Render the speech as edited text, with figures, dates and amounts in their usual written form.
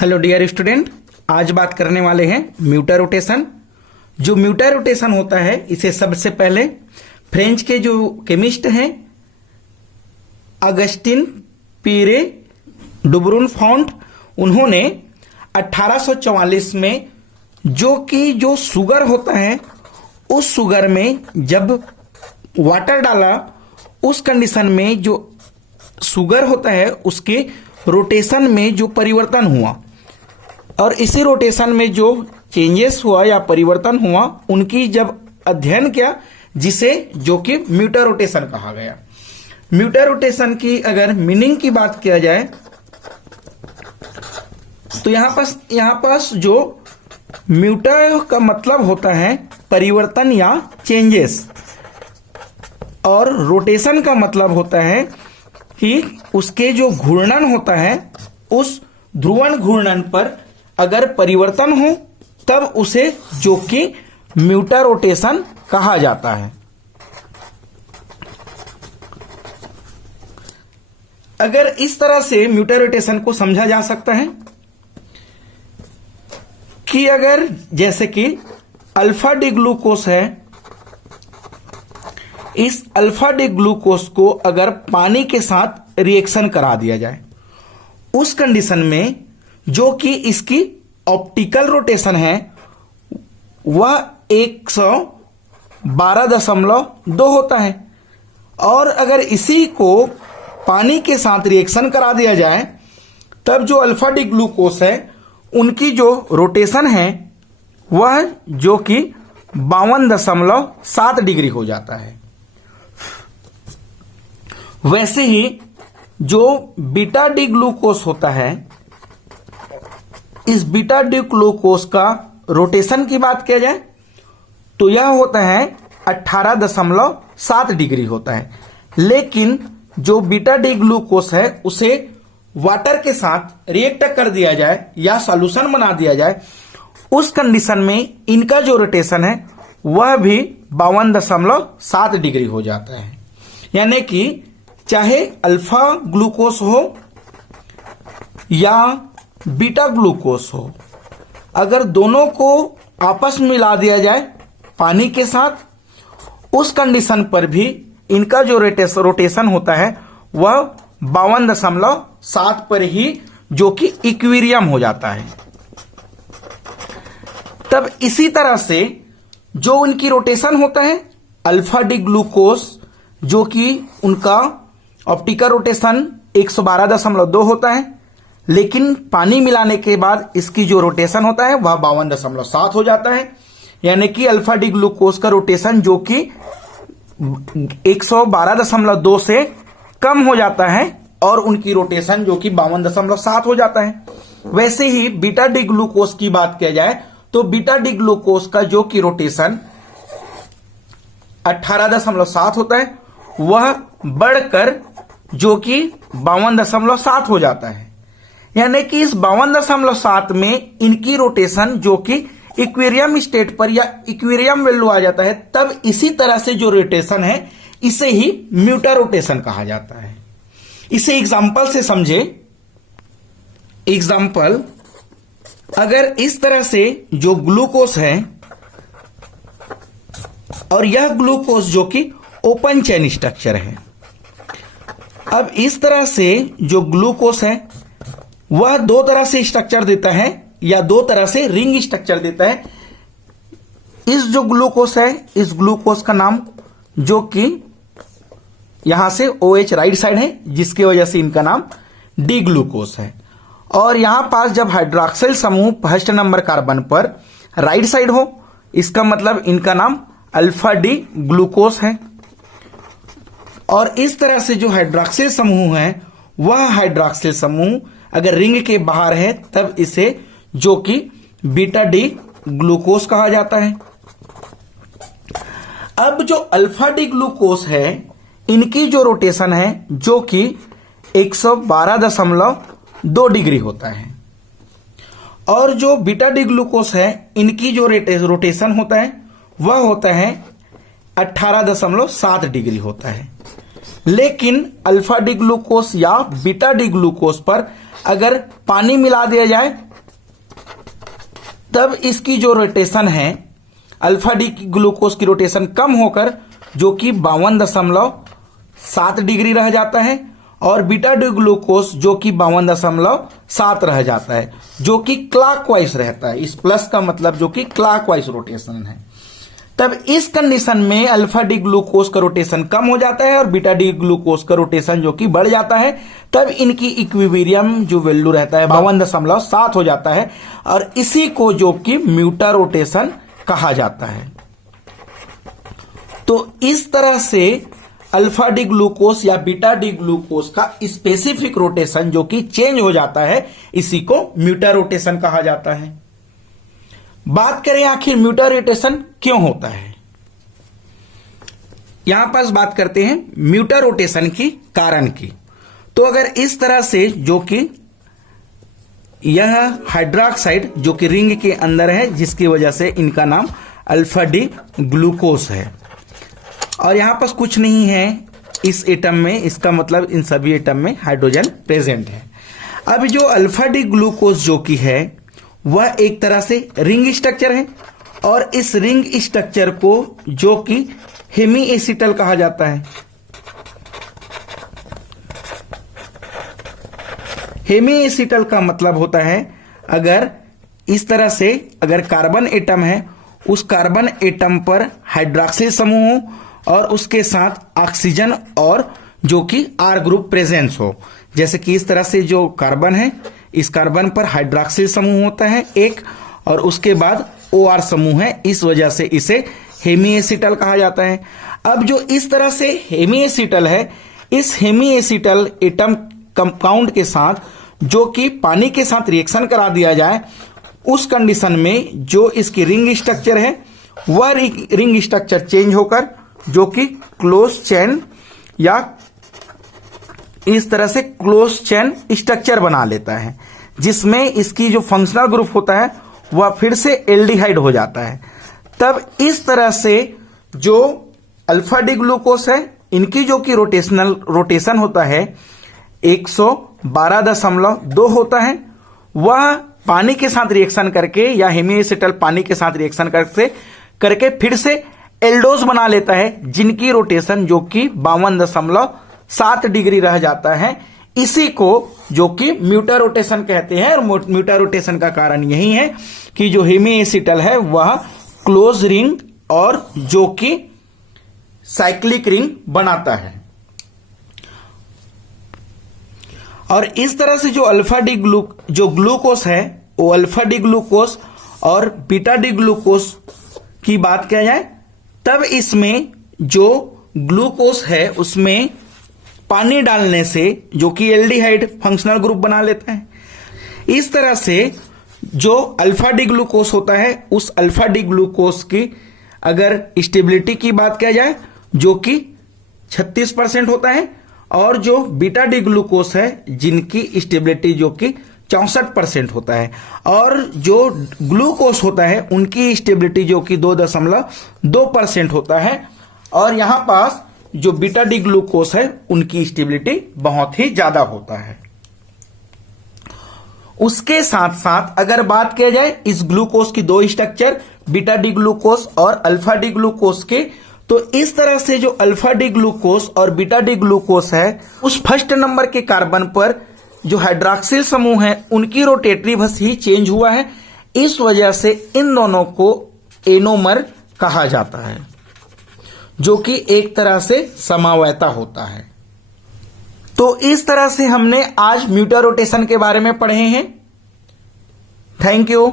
Hello dear student, आज बात करने वाले हैं म्यूटर रोटेशन। जो म्यूटर रोटेशन होता है इसे सबसे पहले फ्रेंच के जो केमिस्ट हैं अगस्टिन पीरे डुब्रुनफॉन्ट, उन्होंने 1844 में जो शुगर होता है उस शुगर में जब वाटर डाला, उस कंडीशन में जो शुगर होता है उसके रोटेशन में जो परिवर्तन हुआ और इसी रोटेशन में जो चेंजेस हुआ या परिवर्तन हुआ उनकी जब अध्ययन किया, जिसे जो कि म्यूटर रोटेशन कहा गया। म्यूटर रोटेशन की अगर मीनिंग की बात किया जाए तो यहां पास जो म्यूटर का मतलब होता है परिवर्तन या चेंजेस, और रोटेशन का मतलब होता है कि उसके जो घूर्णन होता है उस ध्रुवण घूर्णन पर अगर परिवर्तन हो तब उसे जो कि म्यूटर रोटेशन कहा जाता है। अगर इस तरह से म्यूटर रोटेशन को समझा जा सकता है कि अगर जैसे कि अल्फा डी ग्लूकोस है, इस अल्फा डी ग्लूकोस को अगर पानी के साथ रिएक्शन करा दिया जाए, उस कंडीशन में जो कि इसकी ऑप्टिकल रोटेशन है वह 112.2 होता है, और अगर इसी को पानी के साथ रिएक्शन करा दिया जाए तब जो अल्फा डी ग्लूकोस है उनकी जो रोटेशन है वह जो कि 52.7 डिग्री हो जाता है। वैसे ही जो बीटा डी ग्लूकोस होता है, इस बीटा डी ग्लूकोस का रोटेशन की बात किया जाए तो यह होता है 18.7 डिग्री होता है, लेकिन जो बीटा डी ग्लूकोस है उसे वाटर के साथ रिएक्ट कर दिया जाए या सॉल्यूशन बना दिया जाए, उस कंडीशन में इनका जो रोटेशन है वह भी 52.7 डिग्री हो जाता है। यानी कि चाहे अल्फा ग्लूकोस हो या बीटा ग्लूकोस हो, अगर दोनों को आपस में मिला दिया जाए पानी के साथ, उस कंडीशन पर भी इनका जो रोटेशन होता है वह 52.7 पर ही जो कि इक्विलिब्रियम हो जाता है। तब इसी तरह से जो उनकी रोटेशन होता है अल्फा डी ग्लूकोस, जो कि उनका ऑप्टिकल रोटेशन 112.2 होता है, लेकिन पानी मिलाने के बाद इसकी जो रोटेशन होता है वह 52.7 हो जाता है। यानी कि अल्फा डी ग्लूकोस का रोटेशन जो कि 112.2 से कम हो जाता है और उनकी रोटेशन जो कि 52.7 हो जाता है। वैसे ही बीटा डी ग्लूकोस की बात किया जाए तो बीटा डी ग्लूकोस का जो कि रोटेशन 18.7 होता है, वह बढ़कर जो कि 52.7 हो जाता है। यानी कि इस 52.7 में इनकी रोटेशन जो कि इक्विलिब्रियम स्टेट पर या इक्विलिब्रियम वैल्यू आ जाता है, तब इसी तरह से जो रोटेशन है इसे ही म्यूटर रोटेशन कहा जाता है। इसे एग्जांपल से समझे। एग्जांपल, अगर इस तरह से जो ग्लूकोस है और यह ग्लूकोस जो कि ओपन चेन स्ट्रक्चर है, अब इस तरह से जो ग्लूकोस है वह दो तरह से स्ट्रक्चर देता है या दो तरह से रिंग स्ट्रक्चर देता है। इस जो ग्लूकोस है, इस ग्लूकोस का नाम जो कि यहां से OH राइट साइड है, जिसकी वजह से इनका नाम डी ग्लूकोस है, और यहां पास जब हाइड्रोक्सिल समूह फर्स्ट नंबर कार्बन पर राइट साइड हो, इसका मतलब इनका नाम अल्फा डी ग्लूकोस है। और इस तरह से जो हाइड्रोक्सिल समूह है वह हाइड्रोक्सिल समूह अगर रिंग के बाहर है तब इसे जो कि बीटा डी ग्लूकोस कहा जाता है। अब जो अल्फा डी ग्लूकोस है इनकी जो रोटेशन है जो कि 112.2 डिग्री होता है, और जो बीटा डी ग्लूकोस है इनकी जो रोटेशन होता है वह होता है 18.7 डिग्री होता है। लेकिन अल्फा डी ग्लूकोस या बीटा डी ग्लूकोस पर अगर पानी मिला दिया जाए तब इसकी जो रोटेशन है, अल्फा डी ग्लूकोस की रोटेशन कम होकर जो कि 52.7 डिग्री रह जाता है और बीटा डी ग्लूकोस जो कि 52.7 रह जाता है, जो कि क्लॉकवाइज रहता है। इस प्लस का मतलब जो कि क्लॉकवाइज रोटेशन है। तब इस कंडीशन में अल्फा डी ग्लूकोस का रोटेशन कम हो जाता है और बीटा डी ग्लूकोस का रोटेशन जो कि बढ़ जाता है। तब इनकी इक्विलिब्रियम जो वैल्यू रहता है 52.7 हो जाता है और इसी को जो कि म्यूटा रोटेशन कहा जाता है। तो इस तरह से अल्फा डी ग्लूकोस या बीटा डी ग्लूकोस का स्पेसिफिक रोटेशन जो कि चेंज हो जाता है, इसी को म्यूटा रोटेशन कहा जाता है। बात करें आखिर म्यूटा रोटेशन क्यों होता है, यहां पर बात करते हैं म्यूटा रोटेशन की कारण की। तो अगर इस तरह से जो कि यह हाइड्रोक्साइड जो कि रिंग के अंदर है, जिसकी वजह से इनका नाम अल्फा डी ग्लूकोस है, और यहां पर कुछ नहीं है इस एटम में, इसका मतलब इन सभी एटम में हाइड्रोजन प्रेजेंट है। अब जो अल्फा डी ग्लूकोस जो कि है वह एक तरह से रिंग स्ट्रक्चर है और इस रिंग स्ट्रक्चर को जो कि हेमी एसिटल कहा जाता है। हेमी एसिटल का मतलब होता है अगर इस तरह से अगर कार्बन एटम है, उस कार्बन एटम पर हाइड्रोक्सिल समूह हो और उसके साथ ऑक्सीजन और जो कि आर ग्रुप प्रेजेंस हो। जैसे कि इस तरह से जो कार्बन है, इस कार्बन पर हाइड्रोक्सिल समूह होता है एक और उसके बाद OR समूह है, इस वजह से इसे हेमी एसिटल कहा जाता है। अब जो इस तरह से हेमी एसिटल है, इस हेमी एसिटल एटम कंपाउंड के साथ जो कि पानी के साथ रिएक्शन करा दिया जाए, उस कंडीशन में जो इसकी रिंग स्ट्रक्चर है वह रिंग स्ट्रक्चर चेंज होकर जो कि क्लोज चेन या इस तरह से क्लोज चेन स्ट्रक्चर बना लेता है, जिसमें इसकी जो फंक्शनल ग्रुप होता है वह फिर से एल्डिहाइड हो जाता है। तब इस तरह से जो अल्फा डी ग्लूकोस है, इनकी जो कि रोटेशन होता है 112.2 होता है, वह पानी के साथ रिएक्शन करके या हेमी एसिटल पानी के साथ रिएक्शन करके फिर से एल्डोज बना लेता है, जिनकी रोटेशन जो कि 52.7 डिग्री रह जाता है। इसी को जो कि म्यूटा रोटेशन कहते हैं और म्यूटा रोटेशन का कारण यही है कि जो हेमी एसिटल है वह क्लोज रिंग और जो कि साइक्लिक रिंग बनाता है। और इस तरह से जो अल्फा डी ग्लूकोस है, वो अल्फा डी ग्लूकोस और बीटा डी ग्लूकोस की बात किया जाए तब इसमें जो ग्लूकोस है उसमें पानी डालने से जो कि एल्डिहाइड फंक्शनल ग्रुप बना लेता है। इस तरह से जो अल्फा डी ग्लूकोस होता है, उस अल्फा डी ग्लूकोस की अगर स्टेबिलिटी की बात किया जाए जो कि 36% होता है, और जो बीटा डी ग्लूकोस है जिनकी स्टेबिलिटी जो कि 64% होता है, और जो ग्लूकोस होता है उनकी स्टेबिलिटी जो कि 2.2% होता है, और यहां पास जो बीटा डी ग्लूकोस है उनकी स्टेबिलिटी बहुत ही ज्यादा होता है। उसके साथ साथ अगर बात किया जाए इस ग्लूकोस की दो स्ट्रक्चर बीटा डी ग्लूकोस और अल्फा डी ग्लूकोस के, तो इस तरह से जो अल्फा डी ग्लूकोस और बीटा डी ग्लूकोस है, उस फर्स्ट नंबर के कार्बन पर जो हाइड्रोक्सिल समूह है उनकी रोटेटरी बस ही चेंज हुआ है, इस वजह से इन दोनों को एनोमर कहा जाता है, जो कि एक तरह से समावयता होता है। तो इस तरह से हमने आज म्यूटा रोटेशन के बारे में पढ़े हैं। Thank you.